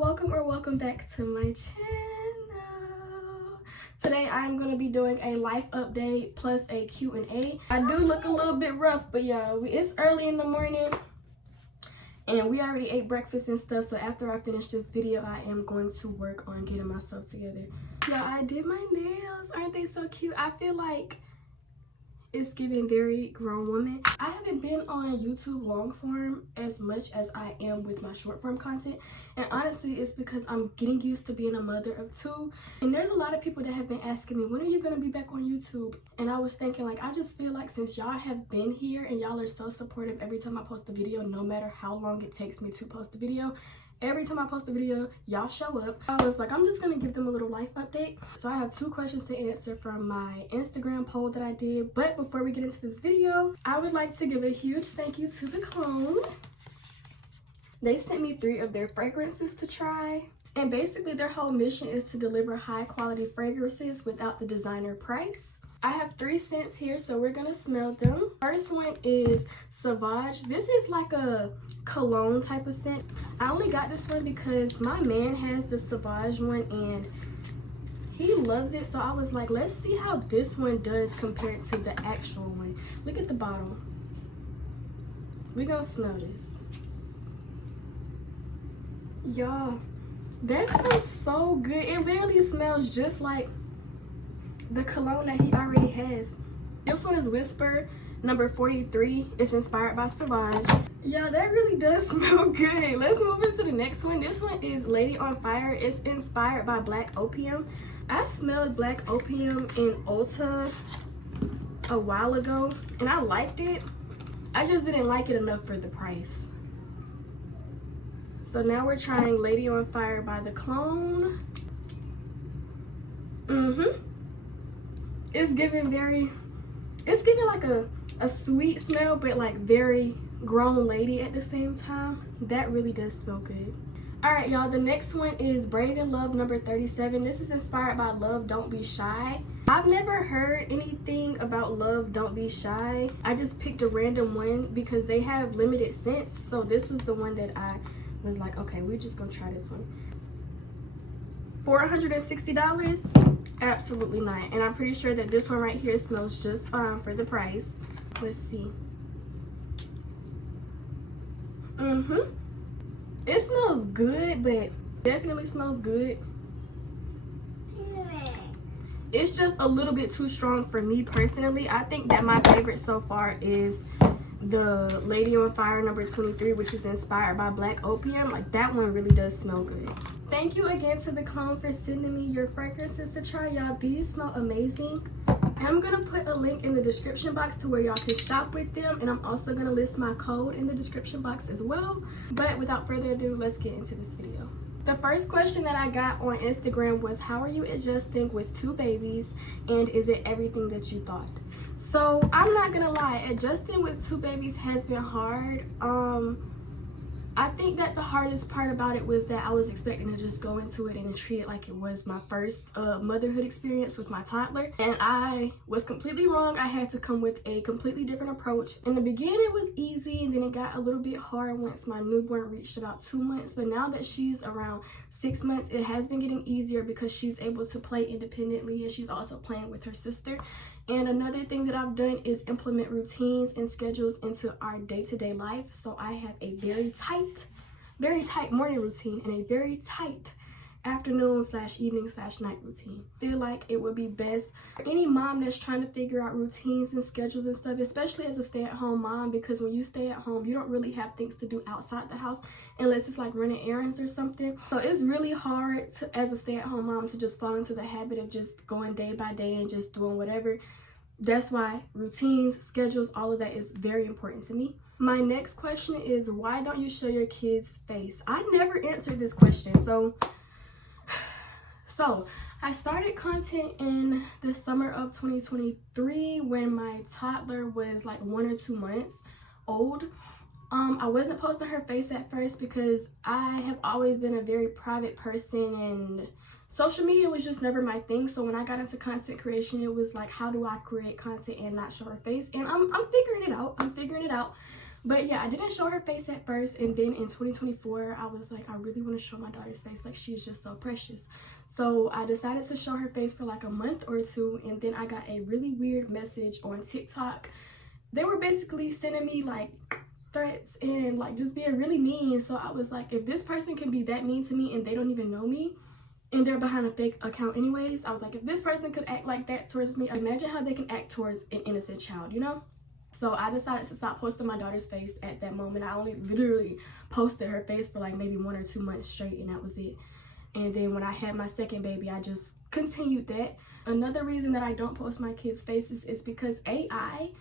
welcome back to my channel. Today I'm going to be doing a life update plus a Q&A. I do look a little bit rough, but yeah, it's early in the morning and we already ate breakfast and stuff, so after I finish this video I am going to work on getting myself together. Yeah, I did my nails. Aren't they so cute? I feel like it's giving very grown woman. I haven't been on YouTube long form as much as I am with my short form content, and honestly it's because I'm getting used to being a mother of two, and there's a lot of people that have been asking me, when are you going to be back on YouTube? And I was thinking, like, I just feel like since y'all have been here and y'all are so supportive every time I post a video, no matter how long it takes me to post a video, every time I post a video, y'all show up. I was like, I'm just gonna give them a little life update. So I have 2 questions to answer from my Instagram poll that I did. But before we get into this video, I would like to give a huge thank you to the clone. They sent me 3 of their fragrances to try. And basically their whole mission is to deliver high quality fragrances without the designer price. I have 3 scents here, so we're gonna smell them. First one is Sauvage. This is like a cologne type of scent. I only got this one because my man has the Sauvage one and he loves it, so I was like, let's see how this one does compared to the actual one. Look at the bottle. We're gonna smell this. Y'all, that smells so good. It literally smells just like the cologne that he already has. This one is Whisper number 43. It's inspired by Sauvage. Yeah, that really does smell good. Let's move into the next one. This one is Lady on Fire. It's inspired by Black Opium. I smelled Black Opium in Ulta a while ago and I liked it. I just didn't like it enough for the price. So now we're trying Lady on Fire by the clone. It's giving like a sweet smell, but like very grown lady at the same time. That really does smell good. All right, y'all, the next one is Brave in Love number 37. This is inspired by Love Don't Be Shy. I've never heard anything about Love Don't Be Shy. I just picked a random one because they have limited scents, so this was the one that I was like, okay, we're just gonna try this one. $460? Absolutely not. And I'm pretty sure that this one right here smells just fine for the price. Let's see. It smells good, but definitely smells good. It's just a little bit too strong for me personally. I think that my favorite so far is the Lady on Fire number 23, which is inspired by Black Opium. Like, that one really does smell good. Thank you again to the clone for sending me your fragrances to try, y'all. These smell amazing. I'm gonna put a link in the description box to where y'all can shop with them, and I'm also gonna list my code in the description box as well. But without further ado, let's get into this video. The first question that I got on Instagram was, how are you adjusting with 2 babies, and is it everything that you thought? So I'm not gonna lie, adjusting with 2 babies has been hard. I think that the hardest part about it was that I was expecting to just go into it and treat it like it was my first motherhood experience with my toddler, and I was completely wrong. I had to come with a completely different approach. In the beginning it was easy, and then it got a little bit hard once my newborn reached about 2 months, but now that she's around 6 months, it has been getting easier because she's able to play independently and she's also playing with her sister. And another thing that I've done is implement routines and schedules into our day-to-day life. So I have a very tight morning routine and a very tight afternoon/evening/night routine. I feel like it would be best for any mom that's trying to figure out routines and schedules and stuff, especially as a stay-at-home mom, because when you stay at home you don't really have things to do outside the house unless it's like running errands or something. So it's really hard to, as a stay-at-home mom, to just fall into the habit of just going day by day and just doing whatever. That's why routines, schedules, all of that is very important to me. My next question is, why don't you show your kid's face? I never answered this question. So I started content in the summer of 2023 when my toddler was like 1 or 2 months old. I wasn't posting her face at first because I have always been a very private person and social media was just never my thing. So when I got into content creation, it was like, how do I create content and not show her face? And I'm figuring it out. But yeah, I didn't show her face at first, and then in 2024 I was like, I really want to show my daughter's face, like she's just so precious. So I decided to show her face for like a month or two, and then I got a really weird message on TikTok. They were basically sending me like threats and like just being really mean. So I was like, if this person can be that mean to me and they don't even know me and they're behind a fake account anyways, I was like, if this person could act like that towards me, imagine how they can act towards an innocent child, you know? So I decided to stop posting my daughter's face at that moment. I only literally posted her face for like maybe 1 or 2 months straight, and that was it. And then when I had my second baby, I just continued that. Another reason that I don't post my kids' faces is because AI,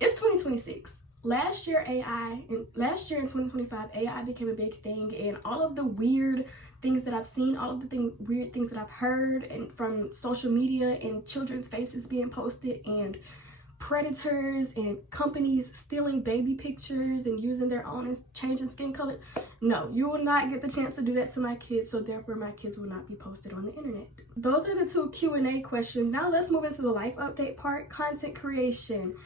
it's 2026. Last year in 2025, AI became a big thing, and all of the weird things that I've seen, all of the weird things that I've heard and from social media, and children's faces being posted, and predators and companies stealing baby pictures and using their own and changing skin color. No, you will not get the chance to do that to my kids, so therefore my kids will not be posted on the internet. Those are the 2 Q&A questions. Now let's move into the life update part. Content creation.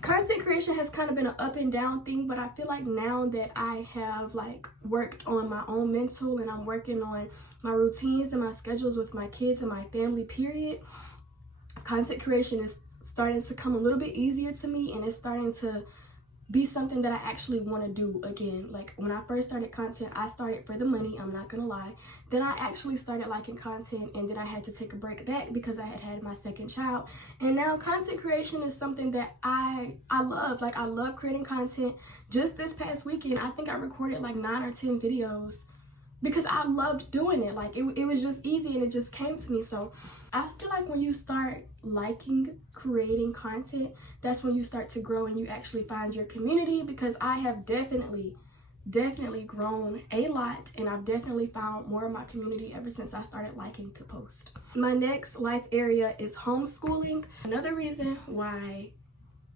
Content creation has kind of been an up and down thing, but I feel like now that I have like worked on my own mental and I'm working on my routines and my schedules with my kids and my family, period, content creation is starting to come a little bit easier to me, and it's starting to be something that I actually want to do again. Like when I first started content, I started for the money, I'm not gonna lie. Then I actually started liking content, and then I had to take a break back because I had my second child. And now content creation is something that I love. Like I love creating content. Just this past weekend, I think I recorded like 9 or 10 videos because I loved doing it. Like it was just easy and it just came to me. So I feel like when you start liking creating content, that's when you start to grow and you actually find your community, because I have definitely grown a lot, and I've definitely found more of my community ever since I started liking to post. My next life area is homeschooling. Another reason why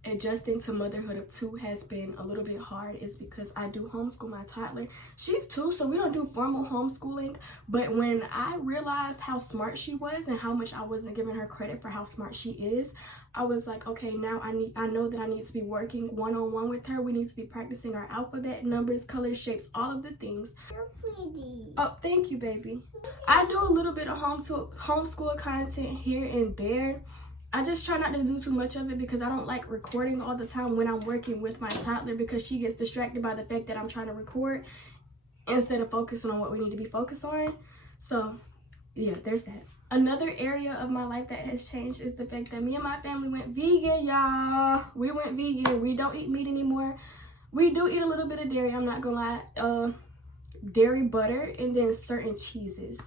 adjusting to motherhood of 2 has been a little bit hard is because I do homeschool my toddler. She's 2, so we don't do formal homeschooling, but when I realized how smart she was and how much I wasn't giving her credit for how smart she is, I was like, okay, now I know that I need to be working one-on-one with her. We need to be practicing our alphabet, numbers, colors, shapes, all of the things. Oh, thank you, baby. I do a little bit of homeschool content here and there. I just try not to do too much of it because I don't like recording all the time when I'm working with my toddler, because she gets distracted by the fact that I'm trying to record instead of focusing on what we need to be focused on. So yeah, there's that. Another area of my life that has changed is the fact that me and my family went vegan, y'all. We went vegan. We don't eat meat anymore. We do eat a little bit of dairy, I'm not gonna lie. Dairy, butter, and then certain cheeses.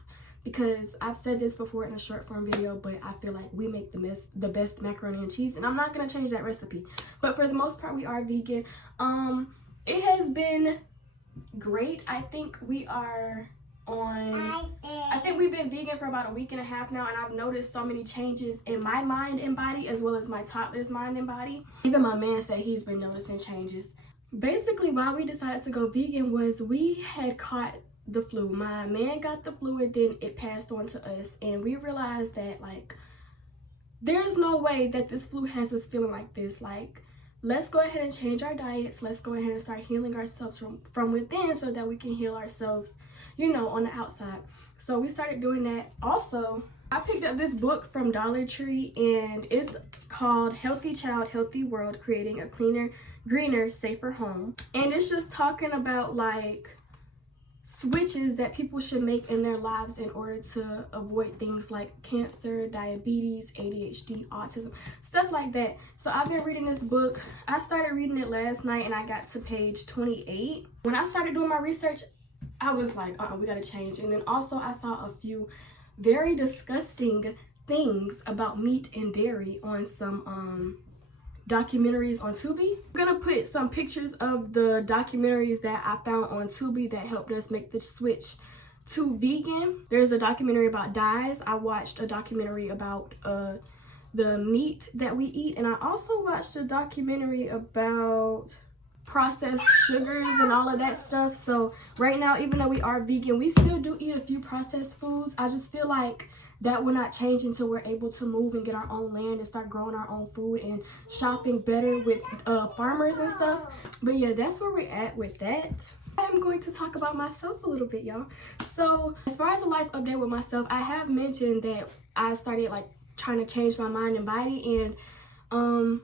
Because I've said this before in a short form video, but I feel like we make the best macaroni and cheese, and I'm not gonna change that recipe. But for the most part, we are vegan. It has been great. I think we've been vegan for about a week and a half now, and I've noticed so many changes in my mind and body, as well as my toddler's mind and body. Even my man said he's been noticing changes. Basically, why we decided to go vegan was we had caught the flu. My man got the flu, and then it passed on to us, and we realized that like there's no way that this flu has us feeling like this. Like, let's go ahead and change our diets. Let's go ahead and start healing ourselves from within, so that we can heal ourselves, you know, on the outside. So we started doing that. Also, I picked up this book from Dollar Tree, and it's called Healthy Child, Healthy World, Creating a Cleaner, Greener, Safer Home. And it's just talking about like switches that people should make in their lives in order to avoid things like cancer, diabetes, ADHD, autism, stuff like that. So I've been reading this book. I started reading it last night, and I got to page 28. When I started doing my research, I was like, we gotta change. And then also I saw a few very disgusting things about meat and dairy on some documentaries on Tubi. I'm gonna put some pictures of the documentaries that I found on Tubi that helped us make the switch to vegan. There's a documentary about dyes. I watched a documentary about the meat that we eat, and I also watched a documentary about processed sugars and all of that stuff. So right now, even though we are vegan, we still do eat a few processed foods. I just feel like that will not change until we're able to move and get our own land and start growing our own food and shopping better with farmers and stuff. But yeah, that's where we're at with that. I'm going to talk about myself a little bit, y'all. So as far as a life update with myself, I have mentioned that I started like trying to change my mind and body, and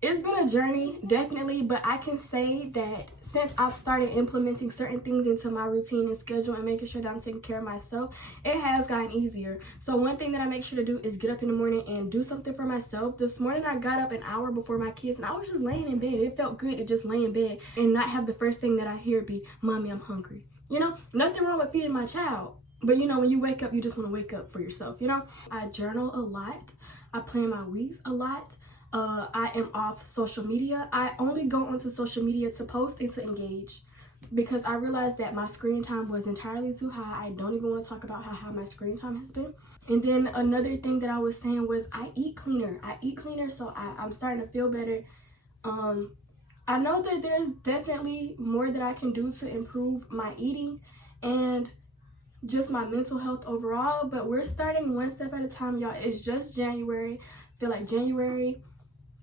it's been a journey, definitely, but I can say that since I've started implementing certain things into my routine and schedule and making sure that I'm taking care of myself, it has gotten easier. So one thing that I make sure to do is get up in the morning and do something for myself. This morning I got up an hour before my kids and I was just laying in bed. It felt good to just lay in bed and not have the first thing that I hear be, "Mommy, I'm hungry." You know, nothing wrong with feeding my child, but you know, when you wake up, you just want to wake up for yourself, you know? I journal a lot. I plan my weeks a lot. I am off social media. I only go onto social media to post and to engage because I realized that my screen time was entirely too high. I don't even want to talk about how high my screen time has been. And then another thing that I was saying was I eat cleaner. So I'm starting to feel better. I know that there's definitely more that I can do to improve my eating and just my mental health overall, but we're starting one step at a time, y'all. It's just January.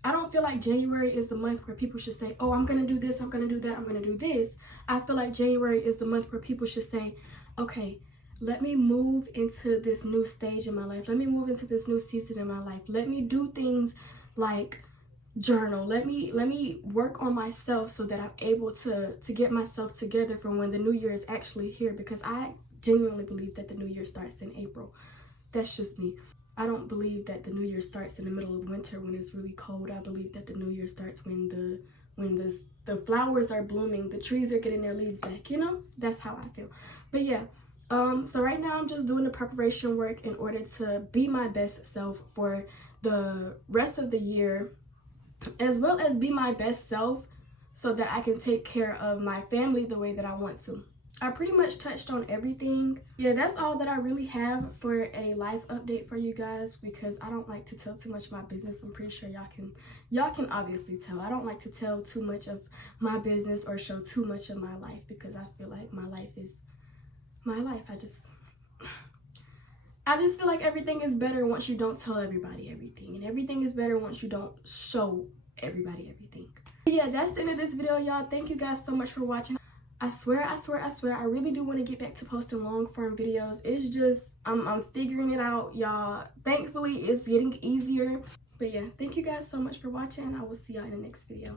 I don't feel like January is the month where people should say, "Oh, I'm gonna do this, I'm gonna do that, I'm gonna do this." I feel like January is the month where people should say, "Okay, let me move into this new stage in my life. Let me move into this new season in my life. Let me do things like journal. Let me work on myself so that I'm able to get myself together for when the new year is actually here," because I genuinely believe that the new year starts in April. That's just me. I don't believe that the new year starts in the middle of winter when it's really cold. I believe that the new year starts when the flowers are blooming, the trees are getting their leaves back, you know? That's how I feel. But yeah, so right now I'm just doing the preparation work in order to be my best self for the rest of the year, as well as be my best self so that I can take care of my family the way that I want to. I pretty much touched on everything. Yeah, that's all that I really have for a life update for you guys because I don't like to tell too much of my business. I'm pretty sure y'all can obviously tell. I don't like to tell too much of my business or show too much of my life because I feel like my life is my life. I just feel like everything is better once you don't tell everybody everything, and everything is better once you don't show everybody everything. Yeah, that's the end of this video, y'all. Thank you guys so much for watching. I swear, I really do want to get back to posting long form videos. It's just, I'm figuring it out, y'all. Thankfully, it's getting easier. But yeah, thank you guys so much for watching. I will see y'all in the next video.